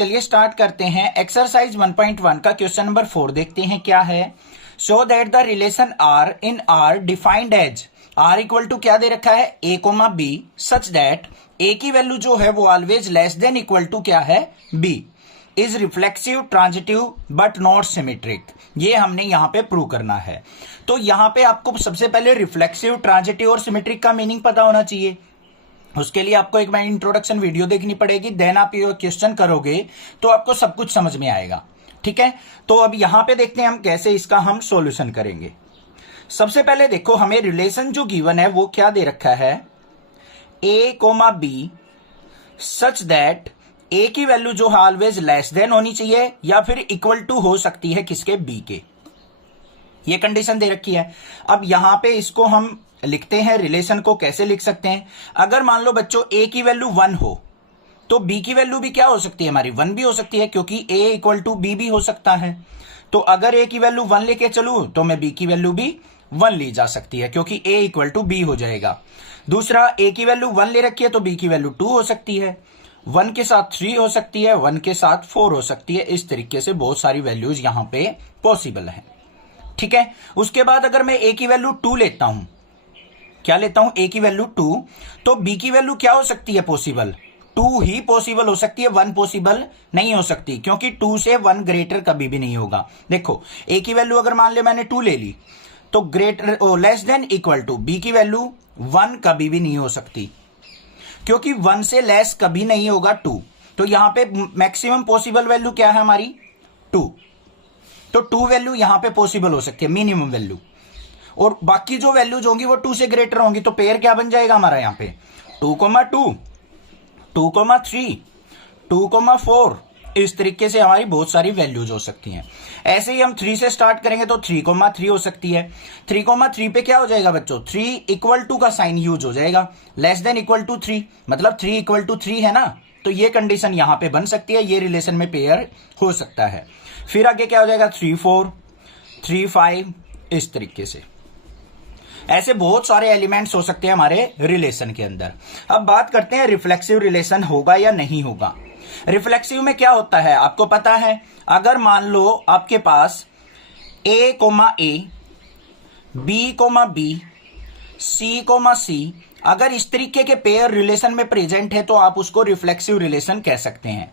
चलिए स्टार्ट करते हैं। एक्सरसाइज 1.1 का क्वेश्चन नंबर 4 देखते हैं क्या है। Show that the relation R in R defined as R equal to क्या दे रखा है A comma B such that A की वैल्यू जो है वो always less than equal to क्या है B is reflexive transitive but not symmetric. ये हमने यहां पे प्रूव करना है। तो यहां पे आपको सबसे पहले रिफ्लेक्सिव ट्रांजिटिव और सिमेट्रिक का मीनिंग पता होना चाहिए। उसके लिए आपको एक बार इंट्रोडक्शन वीडियो देखनी पड़ेगी, देन आप ये क्वेश्चन करोगे तो आपको सब कुछ समझ में आएगा। ठीक है, तो अब यहां पे देखते हैं हम कैसे इसका हम सॉल्यूशन करेंगे। सबसे पहले देखो हमें रिलेशन जो गिवन है वो क्या दे रखा है A comma B such that A की वैल्यू जो है ऑलवेज लेस देन होनी चाहिए या फिर इक्वल टू हो सकती है किसके बी के। ये कंडीशन दे रखी है। अब यहां पे इसको हम लिखते हैं, रिलेशन को कैसे लिख सकते हैं। अगर मान लो बच्चों ए की वैल्यू 1 हो तो बी की वैल्यू भी क्या हो सकती है हमारी 1 भी हो सकती है, क्योंकि ए इक्वल टू बी भी हो सकता है। तो अगर ए की वैल्यू 1 लेके चलूं तो मैं बी की वैल्यू भी 1 ली जा सकती है, क्योंकि ए इक्वल टू बी हो जाएगा। दूसरा, ए की वैल्यू 1 ले रखी है तो बी की वैल्यू 2 हो सकती है, 1 के साथ 3 हो सकती है, 1 के साथ 4 हो सकती है। इस तरीके से बहुत सारी वैल्यूज यहां पे पॉसिबल है। ठीक है, उसके बाद अगर मैं ए की वैल्यू 2 लेता हूं, क्या लेता हूं ए की वैल्यू 2, तो बी की वैल्यू क्या हो सकती है पॉसिबल 2 ही पॉसिबल हो सकती है, 1 पॉसिबल नहीं हो सकती, क्योंकि 2 से 1 ग्रेटर कभी भी नहीं होगा। देखो ए की वैल्यू अगर मान ले मैंने 2 ले ली तो greater less than equal to B की वैल्यू 1 कभी भी नहीं हो सकती, क्योंकि 1 से लेस कभी नहीं होगा 2। तो यहां पे मैक्सिमम पॉसिबल वैल्यू क्या है हमारी 2। तो 2 वैल्यू यहां पे पॉसिबल हो सकती है मिनिमम वैल्यू, और बाकी जो वैल्यूज होंगी वो 2 से ग्रेटर होंगी। तो पेयर क्या बन जाएगा हमारा यहां पे 2,2, 2,3, 2,4। इस तरीके से हमारी बहुत सारी वैल्यूज हो सकती हैं। ऐसे ही हम 3 से स्टार्ट करेंगे तो 3,3 हो सकती है। 3,3 पे क्या हो जाएगा बच्चों 3 इक्वल टू का साइन यूज हो जाएगा, लेस देन इक्वल टू 3, मतलब 3 इक्वल टू 3 है ना। तो ये कंडीशन यहां पे बन सकती है, ये रिलेशन में पेयर हो सकता है। फिर आगे क्या हो जाएगा 3, 4, 3, 5, इस तरीके से ऐसे बहुत सारे एलिमेंट्स हो सकते हैं हमारे रिलेशन के अंदर। अब बात करते हैं रिफ्लेक्सिव रिलेशन होगा या नहीं होगा। रिफ्लेक्सिव में क्या होता है आपको पता है, अगर मान लो आपके पास ए कोमा ए, B comma B, C comma C, अगर इस तरीके के पेयर रिलेशन में प्रेजेंट है तो आप उसको रिफ्लेक्सिव रिलेशन कह सकते हैं।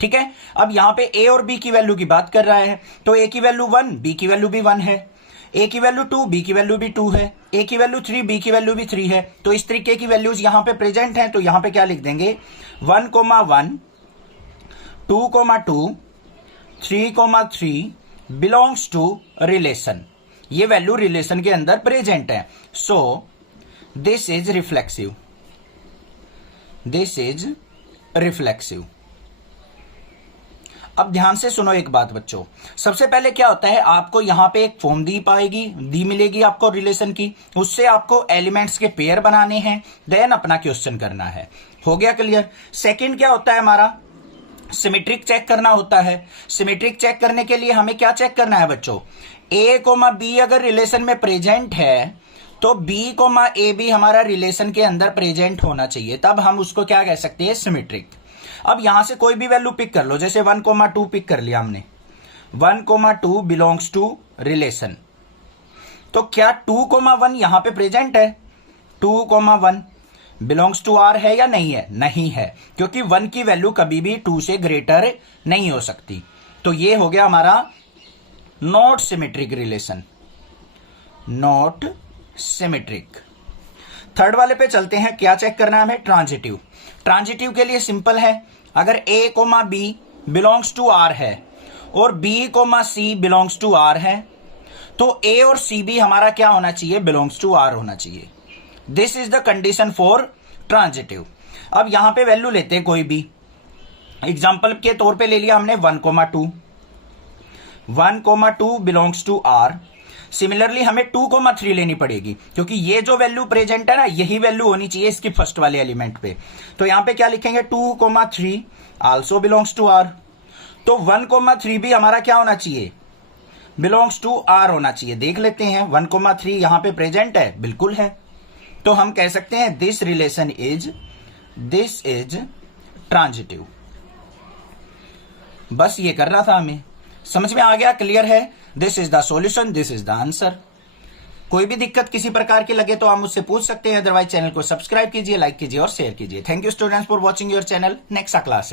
ठीक है, अब यहां पे ए और बी की वैल्यू की बात कर रहा है, तो ए की वैल्यू 1, बी की वैल्यू भी 1 है, ए की वैल्यू 2, बी की वैल्यू भी 2 है, ए की वैल्यू 3, बी की वैल्यू भी 3 है। तो इस तरीके की वैल्यूज यहां पे प्रेजेंट हैं। तो यहां पे क्या लिख देंगे 1,1, 2,2, 3,3 बिलोंग्स टू रिलेशन। ये वैल्यू रिलेशन के अंदर प्रेजेंट है। So this is reflexive, this is reflexive. अब ध्यान से सुनो एक बात बच्चों, सबसे पहले क्या होता है आपको यहां पे एक फॉर्म दी मिलेगी आपको रिलेशन की, उससे आपको एलिमेंट्स के पेयर बनाने हैं, देन अपना क्वेश्चन करना है। हो गया क्लियर। सेकंड क्या होता है हमारा सिमेट्रिक चेक करना होता है। सिमेट्रिक चेक करने के लिए हमें क्या चेक करना है बच्चों, ए कोमा बी अगर रिलेशन में प्रेजेंट है तो बी कोमा ए भी हमारा रिलेशन के अंदर प्रेजेंट होना चाहिए, तब हम उसको क्या कह सकते हैं सिमेट्रिक। अब यहां से कोई भी वैल्यू पिक कर लो, जैसे 1,2 पिक कर लिया हमने, 1,2 बिलोंग्स टू रिलेशन। तो क्या 2,1 यहां पे प्रेजेंट है, 2,1 बिलोंग्स टू आर है या नहीं है, नहीं है, क्योंकि 1 की वैल्यू कभी भी 2 से ग्रेटर नहीं हो सकती। तो ये हो गया हमारा not symmetric relation, not symmetric. Third वाले पे चलते हैं, क्या चेक करना है हमें ट्रांजिटिव। ट्रांजिटिव के लिए सिंपल है, अगर A comma B belongs to R है और B comma C belongs to R है तो ए और सी भी हमारा क्या होना चाहिए बिलोंग्स टू आर होना चाहिए। This is the condition for transitive. अब यहां पे वैल्यू लेते हैं कोई भी, एग्जाम्पल के तौर पे ले लिया हमने 1,2, 1,2 बिलोंग्स टू आर। सिमिलरली हमें 2,3 लेनी पड़ेगी, क्योंकि ये जो वैल्यू प्रेजेंट है ना यही वैल्यू होनी चाहिए इसकी फर्स्ट वाले एलिमेंट पे। तो यहां पे क्या लिखेंगे 2,3 आल्सो बिलोंग्स टू आर। तो 1,3 भी हमारा क्या होना चाहिए बिलोंग्स टू आर होना चाहिए। देख लेते हैं 1,3 यहां पे प्रेजेंट है, बिल्कुल है। तो हम कह सकते हैं दिस रिलेशन इज ट्रांजिटिव। बस ये करना था हमें। समझ में आ गया? क्लियर है? This is the solution, this is the answer. कोई भी दिक्कत किसी प्रकार की लगे तो आप मुझसे पूछ सकते हैं, अदरवाइज चैनल को सब्सक्राइब कीजिए, लाइक कीजिए और शेयर कीजिए। Thank you students for watching your channel. Next class.